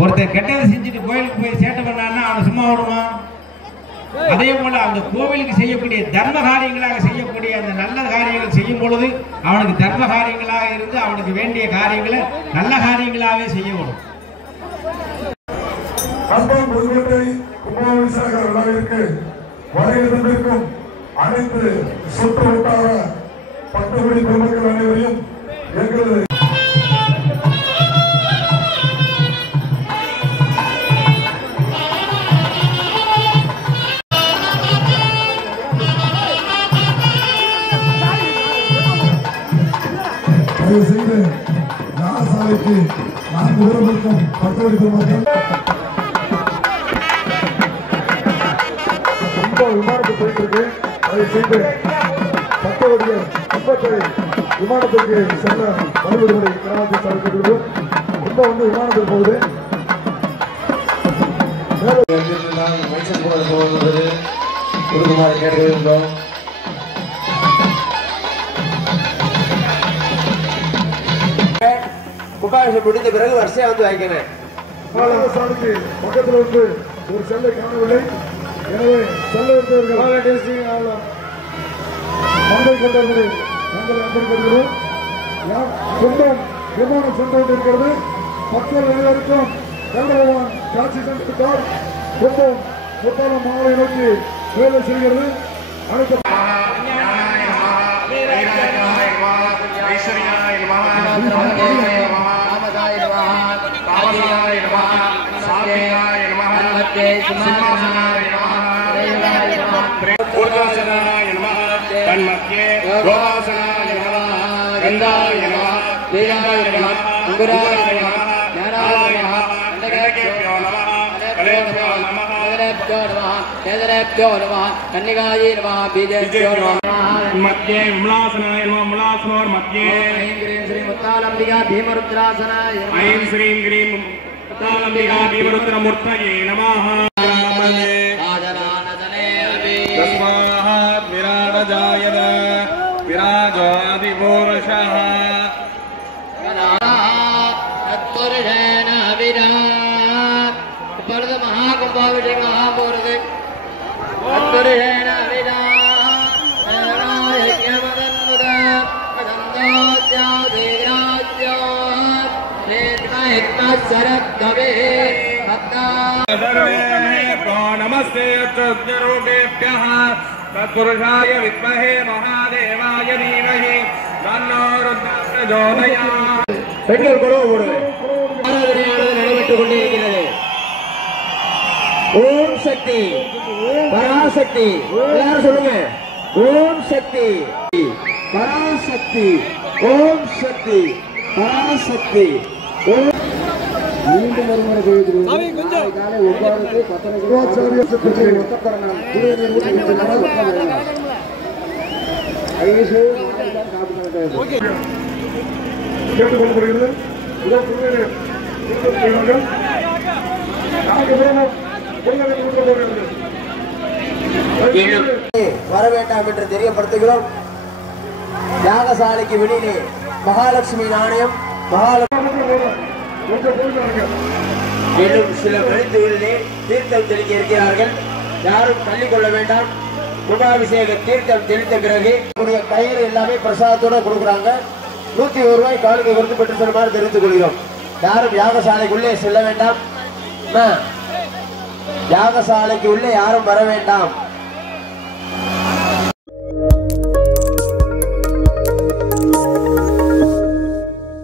ஒருத்தர் கெட்டதை செஞ்சுட்டு கோயிலுக்கு போய் சேட்டை பண்ணான்னா அவனை சும்மா விடுவான். அதே போல அந்த கோவிலுக்கு செய்யக்கூடிய தர்ம காரியங்களாக செய்யக்கூடிய அந்த நல்ல காரியங்கள் செய்யும் பொழுது அவனுக்கு தர்ம காரியங்களாக இருந்து அவனுக்கு வேண்டிய காரியங்களை நல்ல காரியங்களாகவே செய்யப்படும். கும்பாபிஷேக விழாவிற்கு வருகிறதற்கும் அனைத்து சுற்று வட்டார பக்தர்களின் பெருமக்கள் அனைவரையும் எங்களது செய்து யாகசாலைக்கு 4 பேருக்கும் பக்தர்கள் பெருமக்கள் விமானத்துக்கு போயிட்டு அதை செய்து பக்தவர்கள் கும்பத்தை விமானத்திற்கு செல்ல மறுவிடுமுறை கிராமத்தை சாதிக்கிறது. கும்பம் விமானத்தில் போகுது. மைசூர் போகும்போது கொடுக்குமாறு கேட்டுக்கொள்கின்றோம். கும்பாபிஷேகம் முடிந்த பிறகு வரிசையா வைக்கிறேன். பக்கத்தில் ஒரு செல்லை காணவில்லை. எனவே செல்ல இருந்தவர்கள் மங்கள் கொண்டவர்களை நாங்கள் அர்ப்பணிக்கிறோம். கும்பம் விமானம் சென்று கொண்டிருக்கிறது. மக்கள் அனைவருக்கும் கருடபகவான் காட்சி தந்திருக்கார். கும்பம் முத்தாலம் மாலை நோக்கி வேலை செய்கிறது. அனைத்து ऊर्ध्वासनाय नमः तन्मध्ये गोवासनाय नमः गन्धाय नमः वीराय नमः अंकुराय नमः ज्ञानाय नमः गणकेभ्यो नमः कलेभ्यो नमः कलेभ्यो नमः केदरेभ्यो नमः कन्निकाय नमः बीजेभ्यो नमः मध्ये विमलासनाय नमः विमलासनोर्मध्ये ऐं ह्रीं श्री मुत्तालम्बिका भीमरुद्रासनाय ऐं श्रीं ह्रीं मुत्तालम्बिका भीमरुद्रमूर्तये नमः विराजोऽधिपूरुषः तत्पुरुषेण विराट महाकुम्भाभिषेक महापूर्वते तत्पुरुषेण नमस्ते रूपेभ्यः तत्पुरुषाय विद्महे महादेवाय धीमहि तन्नो रुद्रः प्रचोदयात्. பெண்கள் குரவு போடுவேன். ஆராதனையானது நடைபெற்றுக் கொண்டிருக்கிறது. ஓம் சக்தி பராசக்தி எல்லாரும் சொல்லுங்க. ஓம் சக்தி பராசக்தி ஓம் சக்தி பராசக்தி. மீண்டும் ஒருமுறை காலை 9 கேட்டுக்கொள்ளப்படுகிறது. வர வேண்டாம் என்று தெரியப்படுத்துகிறோம். யாகசாலைக்கு வெளியிலே மகாலட்சுமி நாணயம் இன்னும் சில மனிதர்களிலே தீர்த்தம் தெளிக்க இருக்கிறார்கள். யாரும் தள்ளிக்கொள்ள வேண்டாம். கும்பாபிஷேக தீர்த்தம் தெளித்த பிறகு கயிறு எல்லாமே பிரசாதத்தோட கொடுக்குறாங்க. 101 ரூபாய் காலுக்கு கொடுத்து பெற்று செல்லுமாறு தெரிவித்துக் கொள்கிறோம். யாரும் யாகசாலைக்குள்ளே செல்ல வேண்டாம். யாகசாலைக்கு உள்ளே யாரும் வர வேண்டாம்.